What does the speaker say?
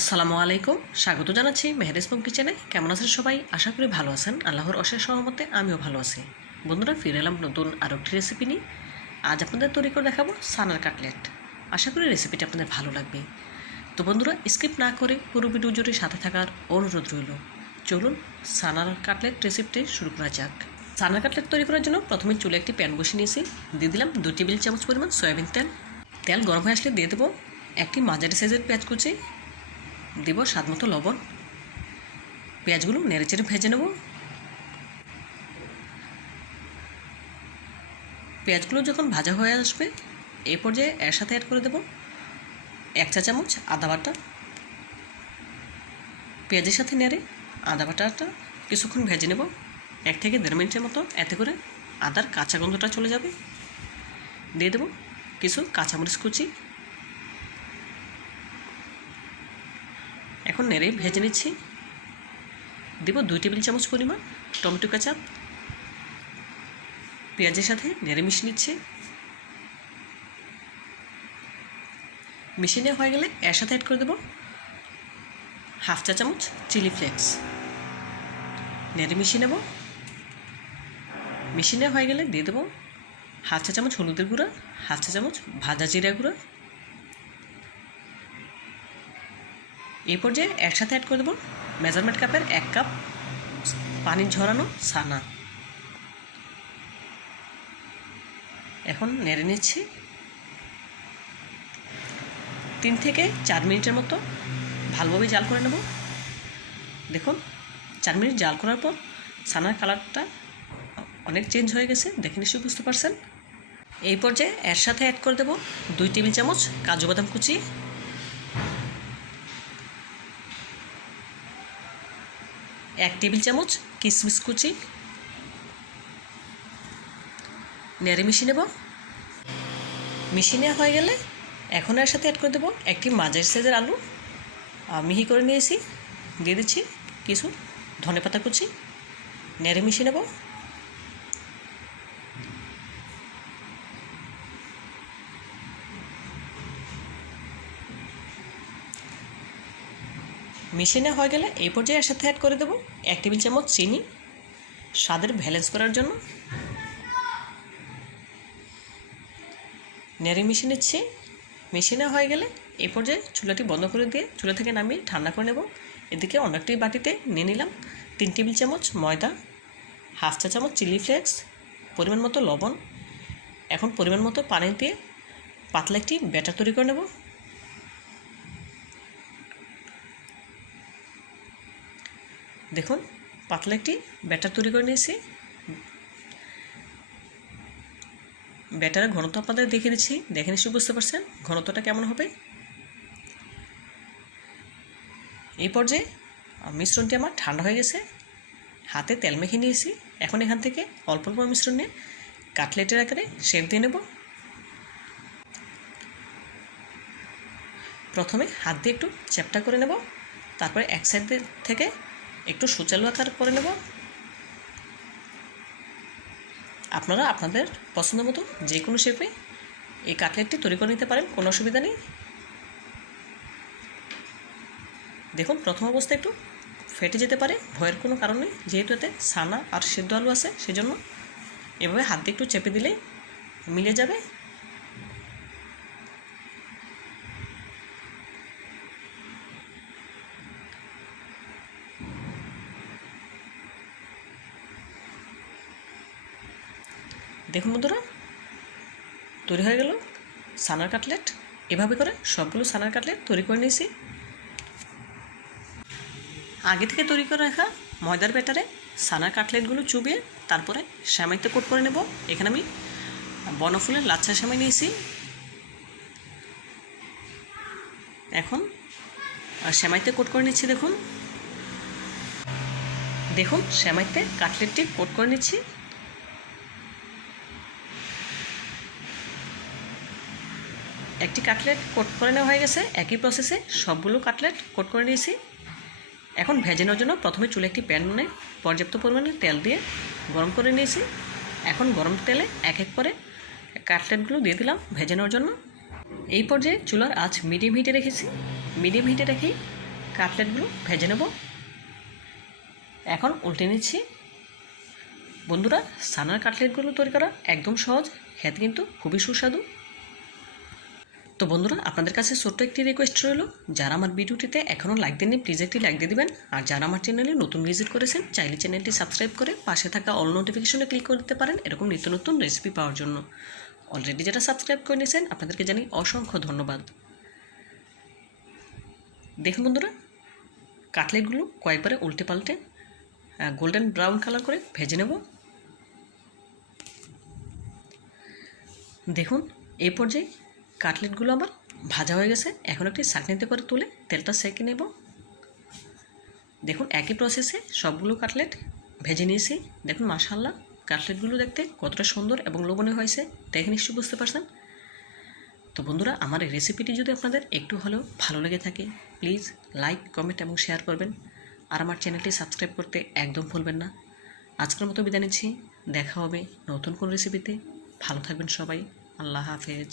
আসসালামু আলাইকুম। স্বাগত জানাচ্ছি মেহেরিস পম কিচেনে। কেমন আছেন সবাই? আশা করি ভালো আছেন। আল্লাহর অশেষ সহমতে আমিও ভালো আছি। বন্ধুরা, ফিরে এলাম নতুন আরও একটি রেসিপি নিয়ে। আজ আপনাদের তৈরি করে দেখাবো সানার কাটলেট। আশা করি রেসিপিটা আপনাদের ভালো লাগবে। তো বন্ধুরা স্কিপ না করে পুরো ভিডিও জুড়ে সাথে থাকার অনুরোধ রইল। চলুন সানার কাটলেট রেসিপিটি শুরু করা যাক। সানার কাটলেট তৈরি করার জন্য প্রথমে চুলে একটি প্যান বসিয়ে নিয়েছি। দিয়ে দিলাম দু টেবিল চামচ পরিমাণ সয়াবিন তেল। তেল গরম হয়ে আসলে দিয়ে দেবো একটি মাঝারি সাইজের পেঁয়াজ কুচি দেব স্বাদ মতো লবণ। পেঁয়াজগুলো নেড়ে চেড়ে ভেজে নেব। পেঁয়াজগুলো যখন ভাজা হয়ে আসবে এই পর্যায়ে এর সাথে অ্যাড করে দেব এক চা চামচ আদা বাটা। পেঁয়াজের সাথে নেড়ে আদা বাটাটা কিছুক্ষণ ভেজে নেব। এক থেকে দেড় মিনিটের মতো এতে করে আদার কাঁচা গন্ধটা চলে যাবে। দিয়ে দেবো কিছু কাঁচামরিচ কুচি। এখন নেড়ে ভেজে নিচ্ছি। দেব দুই টেবিল চামচ পরিমাণ টমেটো কাচাপ। পেঁয়াজের সাথে নেড়ে মিশিয়ে নিচ্ছি। মিশিয়ে নেওয়া হয়ে গেলে এর সাথে অ্যাড করে দেবো হাফ চা চামচ চিলি ফ্লেক্স। নেড়ে মিশিয়ে নেব। মিশিয়ে নেওয়া হয়ে গেলে দিয়ে দেবো হাফ চা চামচ হলুদের গুঁড়া, হাফ চা চামচ ভাজা জিরা গুঁড়া এই পর্যায়ে একসাথে অ্যাড করে দেবো মেজারমেন্ট কাপের এক কাপ পানির ঝরানো ছানা। এখন নেড়ে নিচ্ছি। তিন থেকে চার মিনিটের মতো ভালোভাবে জাল করে নেব। দেখুন, চার মিনিট জাল করার পর ছানার কালারটা অনেক চেঞ্জ হয়ে গেছে, দেখে নিশ্চয়ই বুঝতে পারছেন। এই পর্যায়ে এর সাথে অ্যাড করে দেবো দুই টেবিল চামচ কাজু বাদাম কুচি। এক টেবিল চামচ কিশমিশ কুচি। নেড়ে মিশিয়ে নেব। মিশিয়ে নেওয়া হয়ে গেলে এখন এর সাথে অ্যাড করে দেবো একটি মাঝের সাইজের আলু। মিহি করে নিয়েছি, দিয়ে দিচ্ছি কিছু ধনে পাতা কুচি। নেড়ে মিশিয়ে নেব। মিশিয়ে হয়ে গেলে এই পর্যায়ে এর সাথে অ্যাড করে দেবো এক টেবিল চামচ চিনি, স্বাদের ব্যালেন্স করার জন্য। নেড়ে মিশিয়ে নিচ্ছি। মিশিয়ে হয়ে গেলে এই পর্যায়ে চুলাটি বন্ধ করে দিয়ে চুলা থেকে নামিয়ে ঠান্ডা করে নেব। এদিকে অন্য একটি বাটিতে নিয়ে নিলাম তিন টেবিল চামচ ময়দা, হাফ চা চামচ চিলি ফ্লেক্স, পরিমাণ মতো লবণ। এখন পরিমাণ মতো পানি দিয়ে পাতলা একটি ব্যাটার তৈরি করে নেব। দেখুন, পাতলা একটি ব্যাটার তৈরি করে নিয়েছি। ব্যাটারের ঘনত্ব আপনাদের দেখে দিচ্ছি। দেখে নিশ্চয়ই বুঝতে পারছেন ঘনত্বটা কেমন হবে। এই পর্যায়ে মিশ্রণটি আমার ঠান্ডা হয়ে গেছে। হাতে তেল মেখে নিয়েছি। এখন এখান থেকে অল্প অল্প মিশ্রণ নিয়ে কাটলেটের আকারে শেপ দিয়ে নেব। প্রথমে হাত দিয়ে একটু চ্যাপটা করে নেব। তারপরে এক সাইড থেকে একটু সুচালু আকার করে নেব। আপনারা আপনাদের পছন্দ মতো যে কোনো শেপে এই কাটলেটটি তৈরি করে নিতে পারেন, কোনো অসুবিধা নেই। দেখুন, প্রথম অবস্থায় একটু ফেটে যেতে পারে, ভয়ের কোনো কারণ নেই, যেহেতু এতে ছানা আর সেদ্ধ আলু আছে, সেজন্য এভাবে হাত দিয়ে একটু চেপে দিলেই মিলে যাবে। দেখুন বন্ধুরা, তৈরি হয়ে গেল সানার কাটলেট। এভাবে করে সবগুলো সানার কাটলেট তৈরি করে নিয়েছি। আগে থেকে তৈরি করে রাখা ময়দার ব্যাটারে সানার কাটলেটগুলো চুবিয়ে তারপরে শ্যামাইতে কোট করে নেব। এখানে আমি বনফুলের লাচ্ছা শ্যামাই নিয়েছি। এখন শ্যামাইতে কোট করে নিচ্ছি, দেখুন। দেখুন শ্যামাইতে কাটলেটটি কোট করে নিচ্ছি। একটি কাটলেট কোট করে নেওয়া হয়ে গেছে। একই প্রসেসে সবগুলো কাটলেট কোট করে নিয়েছি। এখন ভেজে নেওয়ার জন্য প্রথমে চুলে একটি প্যান নিয়ে পর্যাপ্ত পরিমাণে তেল দিয়ে গরম করে নিয়েছি। এখন গরম তেলে এক এক করে কাটলেটগুলো দিয়ে দিলাম ভেজে নেওয়ার জন্য। এই পর্যায়ে চুলার আঁচ মিডিয়াম হিটে রেখেছি। মিডিয়াম হিটে রেখেই কাটলেটগুলো ভেজে নেব। এখন উল্টে নিচ্ছি। বন্ধুরা, সানার কাটলেটগুলো তৈরি করা একদম সহজ, খেতে কিন্তু খুবই সুস্বাদু। তো বন্ধুরা, আপনাদের কাছে ছোট্ট একটি রিকোয়েস্ট রইল। যারা আমার ভিডিওটিতে এখনও লাইক দেননি প্লিজ একটি লাইক দিয়ে দিবেন। আর যারা আমার চ্যানেলে নতুন ভিজিট করেছেন, চাইলে চ্যানেলটি সাবস্ক্রাইব করে পাশে থাকা অল নোটিফিকেশনে ক্লিক করে দিতে পারেন এরকম নিত্য নতুন রেসিপি পাওয়ার জন্য। অলরেডি যারা সাবস্ক্রাইব করে নিয়েছেন, আপনাদেরকে জানি অসংখ্য ধন্যবাদ। দেখুন বন্ধুরা, কাটলেটগুলো কয়েকবারে উল্টে পাল্টে গোল্ডেন ব্রাউন কালার করে ভেজে নেব। দেখুন এই পর্যায়ে কাটলেটগুলো আমার ভাজা হয়ে গেছে। এখন একটি চাটনিতে করে তুলে তেলটা সেঁকে নেব। দেখুন, একই প্রসেসে সবগুলো কাটলেট ভেজে নিয়েছি। দেখুন মাশাল্লাহ কাটলেটগুলো দেখতে কতটা সুন্দর এবং লোভনীয় হয়েছে। দেখে নিশ্চয়ই বুঝতে পারছেন। তো বন্ধুরা, আমার এই রেসিপিটি যদি আপনাদের একটু হলেও ভালো লেগে থাকে প্লিজ লাইক কমেন্ট এবং শেয়ার করবেন। আর আমার চ্যানেলটি সাবস্ক্রাইব করতে একদম ভুলবেন না। আজকের মতো বিদায় নিচ্ছি। দেখা হবে নতুন কোন রেসিপিতে ভালো থাকবেন সবাই। আল্লাহ হাফেজ।